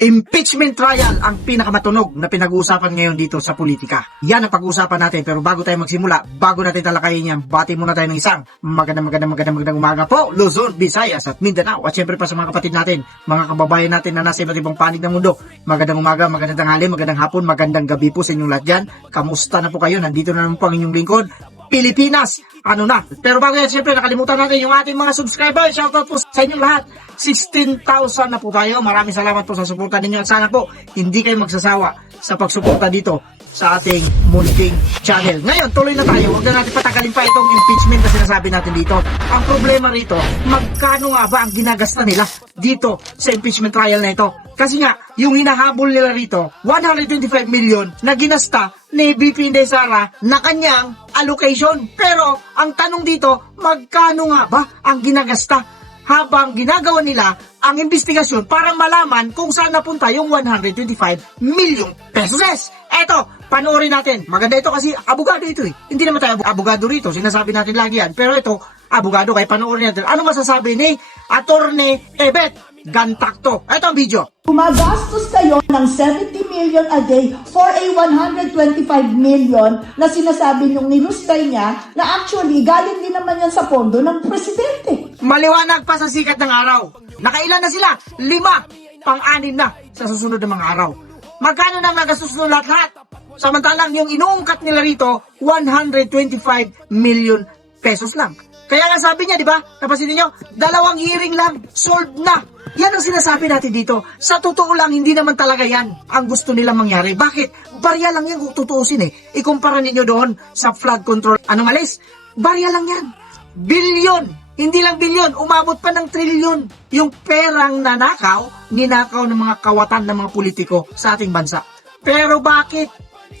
Impeachment trial ang pinakamatunog na pinag-uusapan ngayon dito sa politika. Yan ang pag-uusapan natin, pero bago tayo magsimula, bago natin talakayin yan, bati muna tayo ng isang magandang umaga po, Luzon, Visayas at Mindanao. At syempre pa sa mga kapatid natin, mga kababayan natin na nasa iba't ibang panig ng mundo. Magandang umaga, magandang tanghali, magandang hapon, magandang gabi po sa inyong lahat dyan. Kamusta na po kayo? Nandito na naman po ang inyong lingkod, Pilipinas, ano na. Pero bago yan, syempre nakalimutan natin yung ating mga subscribers. Shoutout po sa inyong lahat. 16,000 na po tayo. Maraming salamat po sa suporta ninyo. At sana po, hindi kayo magsasawa sa pagsuporta dito sa ating munting channel. Ngayon, tuloy na tayo. Huwag na natin patagalin pa itong impeachment na sinasabi natin dito. Ang problema rito, magkano nga ba ang ginagasta nila dito sa impeachment trial na ito? Kasi nga, yung hinahabol nila rito, 125 million na ginasta ni BP Inday Sara na kanyang allocation. Pero, ang tanong dito, magkano nga ba ang ginagasta habang ginagawa nila ang investigasyon para malaman kung saan napunta yung 125 million pesos. Eto, panoorin natin. Maganda ito kasi abogado ito eh. Hindi naman tayo abogado rito. Sinasabi natin lagi yan. Pero ito, abogado, kaya panoorin natin. Ano masasabi ni Attorney Ebet Gantakto? Ito ang video. Gumagastos kayo ng 70 million a day for a 125 million na sinasabi niyong nilustay niya na actually galing din naman yan sa pondo ng presidente. Maliwanag pa sa sikat ng araw. Nakailan na sila? 5, pang-anim na sa susunod na mga araw. Magkano nang nagastos ng lahat-lahat? Samantalang yung inuungkat nila rito, 125 million pesos lang. Kaya nga sabi niya, di ba? Napansin niyo, 2 hearing lang, solved na. Yan ang sinasabi natin dito. Sa totoo lang, hindi naman talaga yan ang gusto nilang mangyari. Bakit? Barya lang yan kung tutuusin eh. Ikumpara ninyo doon sa flood control anomalies. Barya lang yan. Bilyon. Hindi lang bilyon, umabot pa ng trilyon. Yung perang ninakaw ng mga kawatan ng mga politiko sa ating bansa. Pero bakit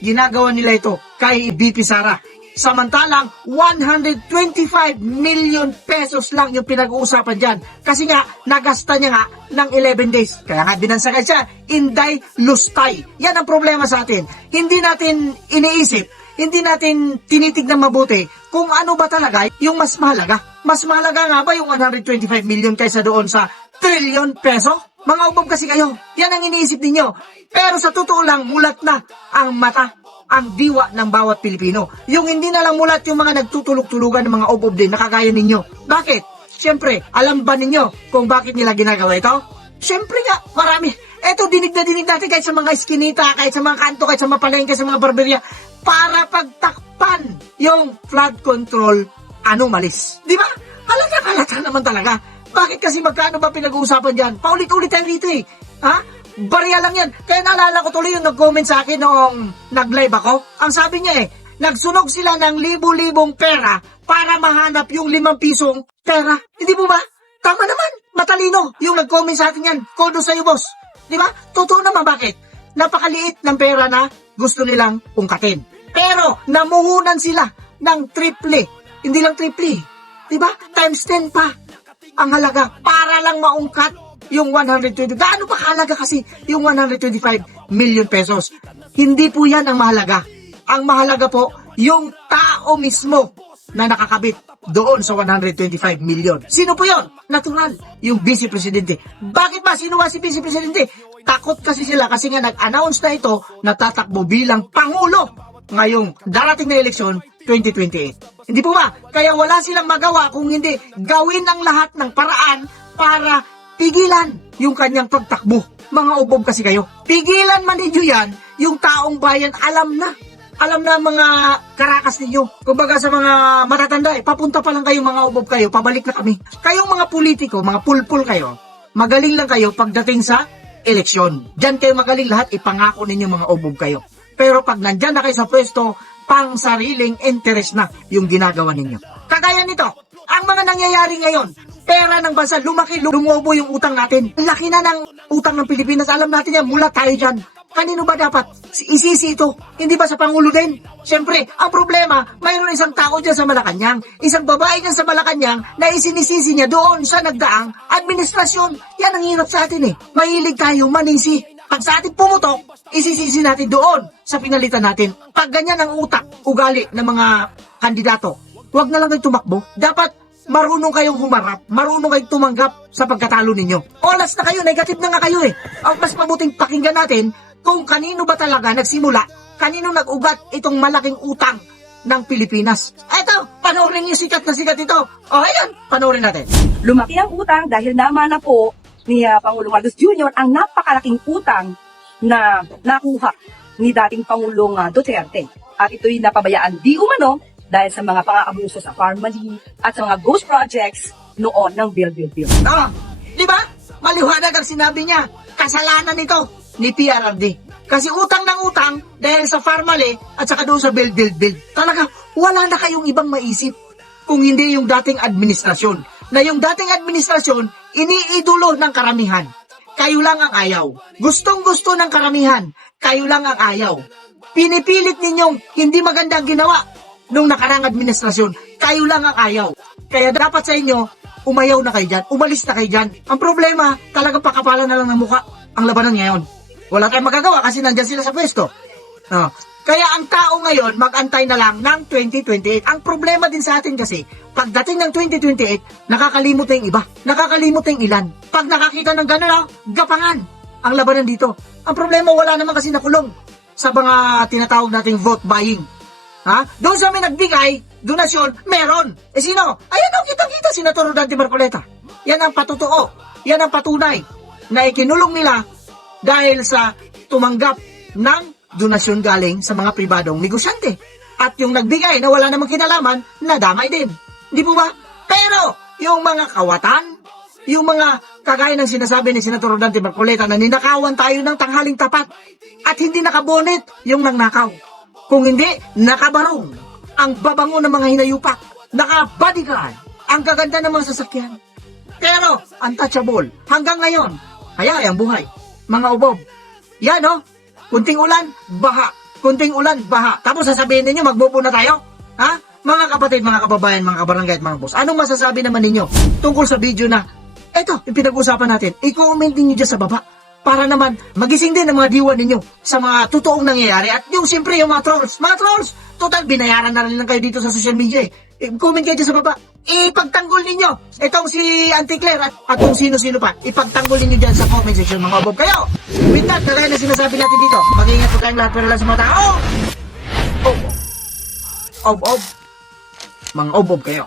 ginagawa nila ito kay BP Sara? Samantalang 125 million pesos lang yung pinag-uusapan dyan. Kasi nga, nagasta niya nga ng 11 days. Kaya nga, binansagay siya, Inday Lustay. Yan ang problema sa atin. Hindi natin iniisip, hindi natin tinitignan mabuti kung ano ba talaga yung mas mahalaga. Mas mahalaga nga ba yung 125 million kaysa doon sa trillion peso? Mga ubob kasi kayo. Yan ang iniisip ninyo. Pero sa totoo lang, mulat na ang mata, ang diwa ng bawat Pilipino. Yung hindi na lang mulat yung mga nagtutulog-tulugan ng mga ubob din na kagaya ninyo. Bakit? Siyempre, alam ba ninyo kung bakit nila ginagawa ito? Siyempre nga, marami. Eto, dinig na dinig natin kahit sa mga eskinita, kahit sa mga kanto, kahit sa mga palengke, sa mga barberya, para pagtakpan yung flood control anomalies. Di ba? Halata naman talaga. Bakit kasi magkano ba pinag-uusapan dyan? Paulit-ulit tayo dito eh. Ha? Barya lang yan. Kaya naalala ko tuloy yung nag-comment sa akin noong nag-live ako. Ang sabi niya eh, nagsunog sila ng libo-libong pera para mahanap yung 5 pisong pera. Hindi po ba? Tama naman. Matalino yung nag-comment sa atin yan. Kodo sa'yo, boss. Di ba? Totoo naman bakit? Napakaliit ng pera na gusto nilang ungkatin. Pero namuhunan sila ng triple. Hindi lang triple. Diba? Times 10 pa ang halaga para lang maungkat yung 120. Gaano ba kahalaga kasi yung 125 million pesos? Hindi po yan ang mahalaga. Ang mahalaga po yung tao mismo na nakakabit doon sa 125 million. Sino po yon? Natural, yung Vice Presidente. Bakit ba? Sino ba si Vice Presidente? Takot kasi sila kasi nga nag-announce na ito na tatakbo bilang Pangulo ngayong darating na eleksyon 2028. Hindi po ba? Kaya wala silang magawa kung hindi gawin ang lahat ng paraan para pigilan yung kanyang pagtakbo. Mga ubob kasi kayo. Pigilan man ninyo yan, yung taong bayan alam na. Alam na mga karakas ninyo. Kumbaga sa mga matatanda, papunta pa lang kayo mga ubob kayo, pabalik na kami. Kayong mga politiko, mga pulpul kayo, magaling lang kayo pagdating sa eleksyon. Diyan kayo magaling lahat, ipangako ninyo mga ubob kayo. Pero pag nandyan na kayo sa pwesto, pang sariling interest na yung ginagawa ninyo. Kagaya nito, ang mga nangyayari ngayon, pera ng bansa, lumaki, lumobo yung utang natin. Laki na ng utang ng Pilipinas. Alam natin yan, mula tayo dyan. Kanino ba dapat isisi ito? Hindi ba sa Pangulo din? Siyempre, ang problema, mayroon isang tao dyan sa Malacanang, isang babae dyan sa Malacanang na isinisisi niya doon sa nagdaang administrasyon. Yan ang hirap sa atin eh. Mahilig tayo manisi. Pag sa atin pumutok, isisisi natin doon sa pinalitan natin. Pag ganyan ang utak, ugali ng mga kandidato, huwag na lang kayo tumakbo. Dapat marunong kayong humarap, marunong kayong tumanggap sa pagkatalo ninyo. Olas na kayo, negative na nga kayo eh. Ang mas mabuting pakinggan natin kung kanino ba talaga nagsimula, kanino nag-ugat itong malaking utang ng Pilipinas. Eto, panoorin niyo sikat na sikat ito. O, ayun, panoorin natin. Lumaki ang utang dahil naman na po ni Pangulong Marcos Jr. ang napakalaking utang na nakuha ni dating Pangulong Duterte. At ito'y napabayaan di umano dahil sa mga pang-aabuso sa Farmally at sa mga ghost projects noon ng Bill. Di ba? Maliwanag ang sinabi niya. Kasalanan nito ni PRRD. Kasi utang ng utang dahil sa Farmally at saka doon sa Bill. Talaga, wala na kayong ibang maisip kung hindi yung dating administrasyon. Na yung dating administrasyon, iniidolo ng karamihan. Kayo lang ang ayaw. Gustong-gusto ng karamihan. Kayo lang ang ayaw. Pinipilit ninyong hindi magandang ginawa nung nakarang administrasyon. Kayo lang ang ayaw. Kaya dapat sa inyo, umayaw na kayo dyan. Umalis na kayo dyan. Ang problema, talagang pakapalan na lang ng muka ang labanan ngayon. Wala tayong magagawa kasi nandyan sila sa pwesto. Kaya ang tao ngayon, mag-antay na lang ng 2028. Ang problema din sa atin kasi, pagdating ng 2028, nakakalimot na yung iba. Nakakalimot na yung ilan. Pag nakakita ng gano'n, gapangan ang labanan dito. Ang problema, wala naman kasi nakulong sa mga tinatawag nating vote buying. Doon sa may nagbigay, donasyon, meron. Sino? Ayan o, kitang-kita, Senator Rodante Marcoleta. Yan ang patotoo. Yan ang patunay na ikinulong nila dahil sa tumanggap ng donasyon galing sa mga pribadong negosyante. At yung nagbigay na wala namang kinalaman, nadamay din. Di po ba? Pero, yung mga kawatan, yung mga kagaya ng sinasabi ni Senator Rodante Marcoleta na ninakawan tayo ng tanghaling tapat at hindi nakabonet yung nangnakaw. Kung hindi, nakabarong ang babango ng mga hinayupak, naka-bodyguard, ang gaganda ng mga sasakyan. Pero, untouchable, hanggang ngayon, hayang buhay. Mga ubob, yan o, kunting ulan, baha. Kunting ulan, baha. Tapos sasabihin ninyo, magbobo na tayo? Mga kapatid, mga kababayan, mga kabarangay at mga boss, anong masasabi naman ninyo tungkol sa video na, eto, yung pinag-usapan natin, i-comment ninyo dyan sa baba para naman magising din ang mga diwa ninyo sa mga totoong nangyayari. At yung siyempre, yung mga trolls, total, binayaran na rin lang kayo dito sa social media eh. Comment kayo dyan sa baba. Ipagtanggol ninyo itong si Auntie Claire at kung sino-sino pa. Ipagtanggol ninyo dyan sa comment section, mga obob kayo. With that, kagaya na sinasabi natin dito, mag-iingat po tayong lahat pero lang sa mga tao. Ob. Mga obob kayo.